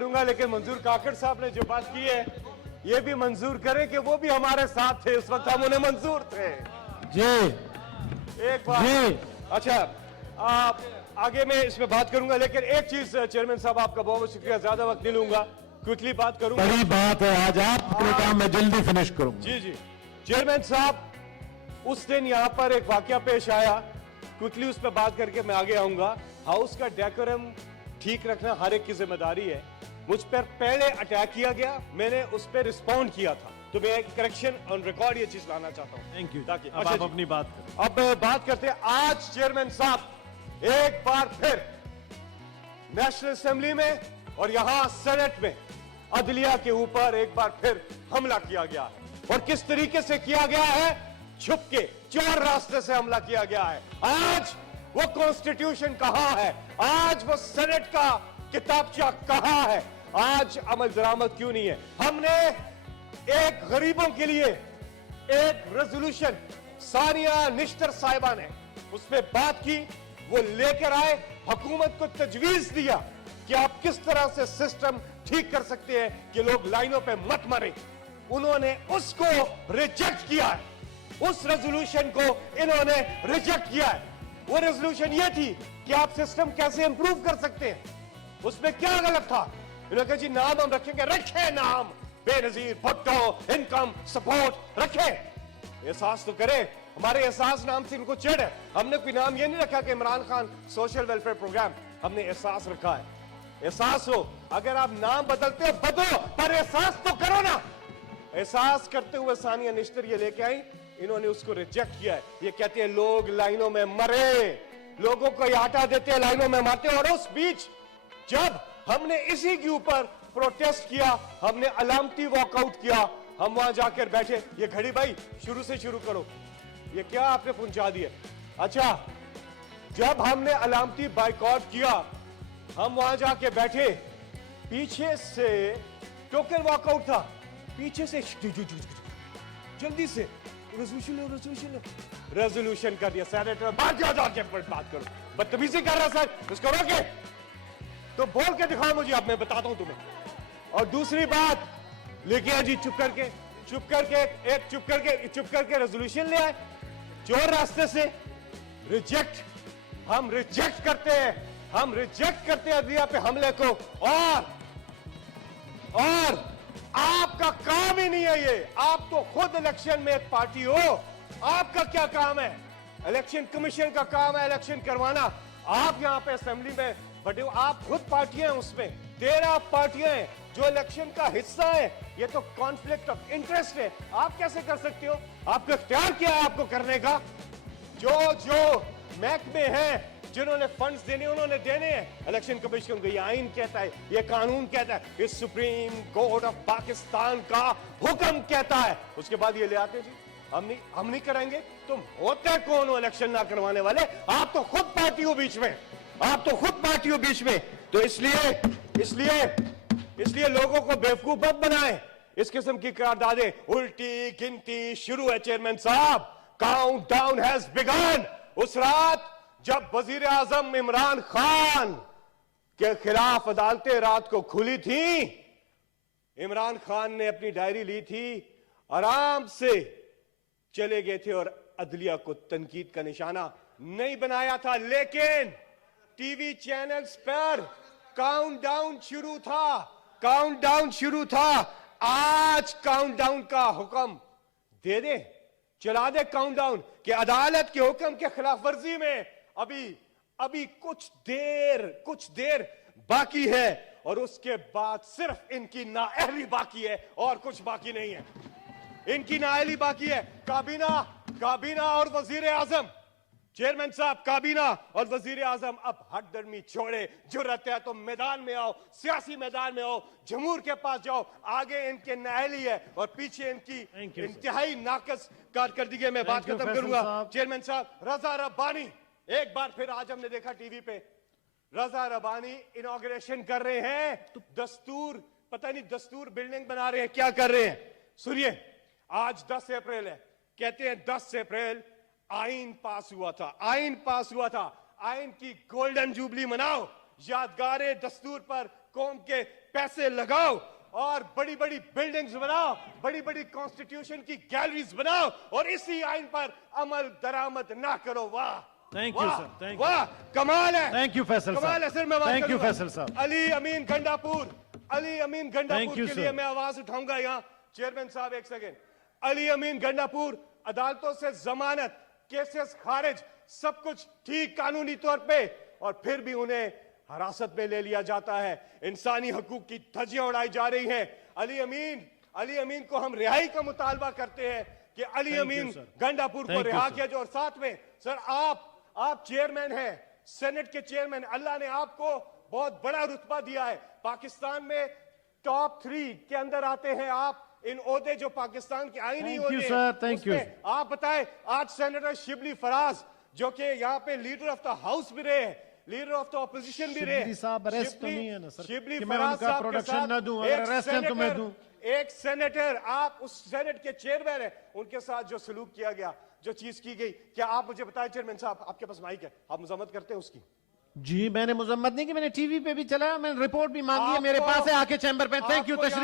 करूंगा, लेकिन मंजूर काकड़ साहब ने जो बात की है ये भी मंजूर करें कि वो भी हमारे साथ थे उस वक्त, हम उन्हें मंजूर थे जी। एक बात जी। अच्छा, आप आगे मैं इसमें बात करूंगा, लेकिन एक चीज चेयरमैन साहब आपका बहुत बहुत शुक्रिया, ज्यादा वक्त नहीं लूंगा, क्विकली बात करूंगा। बड़ी बात है, आज आप अपने काम में जल्दी फिनिश करूंगा। जी जी चेयरमैन साहब, उस दिन यहां पर एक वाकया पेश आया, क्विकली उस पर बात करके मैं आगे आऊंगा। हाउस का डेकोरम ठीक रखना हर एक की जिम्मेदारी है। मुझ पर पहले अटैक किया गया, मैंने उस पर रिस्पॉन्ड किया था, तो मैं एक करेक्शन ऑन रिकॉर्ड ये चीज लाना चाहता हूं। Thank you. ताकि अब आप अपनी बात करें। अब बात करते हैं आज चेयरमैन साहब, एक बार फिर नेशनल असेंबली में और यहां सेनेट में अदलिया के ऊपर एक बार फिर हमला किया गया है, और किस तरीके से किया गया है, छुप के चोर रास्ते से हमला किया गया है। आज वो कॉन्स्टिट्यूशन कहां है, आज वो सेनेट का किताबचा कहां है, आज अमल दरामद क्यों नहीं है। हमने एक गरीबों के लिए एक रेजोल्यूशन सानिया निश्तर साहिबा ने उसमें बात की, वो लेकर आए, हुकूमत को तजवीज दिया कि आप किस तरह से सिस्टम ठीक कर सकते हैं कि लोग लाइनों पे मत मरे। उन्होंने उसको रिजेक्ट किया है, उस रेजोल्यूशन को इन्होंने रिजेक्ट किया है। वो रेजोल्यूशन ये थी कि आप सिस्टम कैसे इंप्रूव कर सकते हैं, उसमें क्या गलत था। इन्होंने कहा जी नाम हम रखेंगे, रखे नाम बेनजीर भुट्टो इनकम सपोर्ट रखे, एहसास तो करे, हमारे एहसास नाम से इनको चिढ़ है। हमने कोई नाम ये नहीं रखा कि Imran Khan social welfare programme, हमने एहसास रखा है। एहसास हो, अगर आप नाम बदलते हो बदलो, पर एहसास तो करो ना। एहसास करते हुए सानिया निश्तर ये लेके आई, इन्होंने उसको रिजेक्ट किया है। ये कहते हैं लोग लाइनों में मरे, लोगों को हटा देते हैं, लाइनों में मारते हैं। और उस बीच जब हमने इसी के ऊपर प्रोटेस्ट किया, हमने अलामती वॉकआउट किया, हम वहां जाकर बैठे, ये घड़ी भाई शुरू से शुरू करो, ये क्या आपने पहुंचा दिया। अच्छा, जब हमने अलामती बाइकआउट किया, हम वहां जाके बैठे, पीछे से टोकन वॉकआउट था, पीछे से जल्दी से रेजोल्यूशन कर दिया। सेनेटर बात जाके बात करो, बदतमीजी कर रहा सर, उसको रोके, तो बोल के दिखाओ मुझे, अब मैं बताता हूं तुम्हें। और दूसरी बात लेके आए जी, चुप करके रेजोल्यूशन ले आए, चोर रास्ते से रिजेक्ट, हम रिजेक्ट करते हैं अदलिया पे हमले को। और आपका काम ही नहीं है ये, आप तो खुद इलेक्शन में एक पार्टी हो, आपका क्या काम है, इलेक्शन कमीशन का काम है इलेक्शन करवाना। आप यहां पे असेंबली में बटे, आप खुद पार्टियां हैं, उसमें 13 पार्टियां हैं जो इलेक्शन का हिस्सा है। ये तो कॉन्फ्लिक्ट ऑफ इंटरेस्ट है, आप कैसे कर सकते हो, आपका इख्तियार क्या है आपको करने का। जो महकमे हैं जिन्होंने फंड्स देने उन्होंने देने हैं, इलेक्शन कमीशन को ये आइन कहता है, ये कानून कहता है, ये सुप्रीम कोर्ट ऑफ पाकिस्तान का हुक्म कहता है। उसके बाद ये ले आते जी हम नहीं कराएंगे। तुम होते कौन हो इलेक्शन ना करवाने वाले, आप तो खुद पार्टी हो बीच में, तो इसलिए लोगों को बेवकूफ मत बनाए। इस किस्म की करारदादें, उल्टी गिनती शुरू है चेयरमैन साहब, काउंट डाउन हैज बिगन। उस रात जब वजीर आजम इमरान खान के खिलाफ अदालतें रात को खुली थी, इमरान खान ने अपनी डायरी ली थी, आराम से चले गए थे और अदलिया को तनकीद का निशाना नहीं बनाया था। लेकिन टीवी चैनल्स पर काउंटडाउन शुरू था। आज काउंटडाउन का हुक्म दे दे, चला दे काउंटडाउन कि अदालत के हुक्म के खिलाफ वर्जी में अभी कुछ देर बाकी है, और उसके बाद सिर्फ इनकी नाअहली बाकी है और कुछ बाकी नहीं है। इनकी नाअहली बाकी है। काबीना और वजीर आजम, चेयरमैन साहब, काबीना और वजीर आजम अब हट दर्मी छोड़े, जुर्रत है तो मैदान में आओ, सियासी मैदान में आओ, जमहूर के पास जाओ। आगे इनके नाअहली है और पीछे इनकी इंतहाई नाकस कारकर्दगी में बात खत्म करूंगा। चेयरमैन साहब, रजा रब्बानी, एक बार फिर आज हमने देखा टीवी पे, रजा रब्बानी इनॉग्रेशन कर रहे हैं, दस्तूर, पता नहीं दस्तूर बिल्डिंग बना रहे हैं, क्या कर रहे हैं। सुनिए, आज 10 अप्रैल है, कहते हैं 10 अप्रैल आइन पास हुआ था, आइन की गोल्डन जुबली मनाओ, यादगार दस्तूर पर कौम के पैसे लगाओ और बड़ी बड़ी बिल्डिंग्स बनाओ, बड़ी बड़ी कॉन्स्टिट्यूशन की गैलरीज बनाओ और इसी आइन पर अमल दरामद ना करो। वाह Thank you, वाह, sir. Thank you. वाह, कमाल है। Thank you, फैसल साहब. कमाल है सर। मैं बात Thank you, करूंगा। फैसल साहब. अली अमीन गंडापुर, अली अमीन गंडापुर Thank you, के sir. लिए मैं आवाज उठाऊंगा यहाँ। चेयरमैन साहब एक सेकेंड। अली अमीन गंडापुर, अदालतों से जमानत, केसेस खारिज, सब कुछ ठीक कानूनी तौर पे, और फिर भी उन्हें हिरासत में ले लिया जाता है। इंसानी हकूक की धज्जियां उड़ाई जा रही हैं। अली अमीन को हम रिहाई का मुतालबा करते हैं कि Ali Thank you, Amin sir. Gandapur को Thank you, रिहा sir. किया जाए। और साथ में सर आप चेयरमैन हैं, सेनेट के चेयरमैन, अल्लाह ने आपको बहुत बड़ा रुतबा दिया है। पाकिस्तान में टॉप 3 के अंदर आते हैं आप, इन ओहदे जो पाकिस्तान के आईनी Thank ओहदे you, हैं, sir. Thank you. उसमें आप बताएं, आज सेनेटर शिबली फराज जो कि यहाँ पे लीडर ऑफ द हाउस भी रहे हैं, लीडर ऑफ द ऑपोजिशन भी रहे, शिबली साहब arrest तो नहीं है ना, सर? शिबली कि मैं फराज उनका साहब के प्रोडक्शन साथ ना दूं, अगर एक arrest है तो मैं सेनेटर- दूं। एक सेनेटर, आप उस सेनेट के चेयरमैन हैं, उनके साथ जो सलूक किया गया, जो चीज की गई, क्या आप मुझे बताएं चेयरमैन साहब, आपके पास माइक है, आप मजम्मत करते हैं उसकी? जी मैंने मुजम्मत नहीं की, मैंने टीवी पे भी चलाया, मैंने रिपोर्ट भी मांगी है, मेरे आपको- पास है, आके चैम्बर पे। Thank you. आपको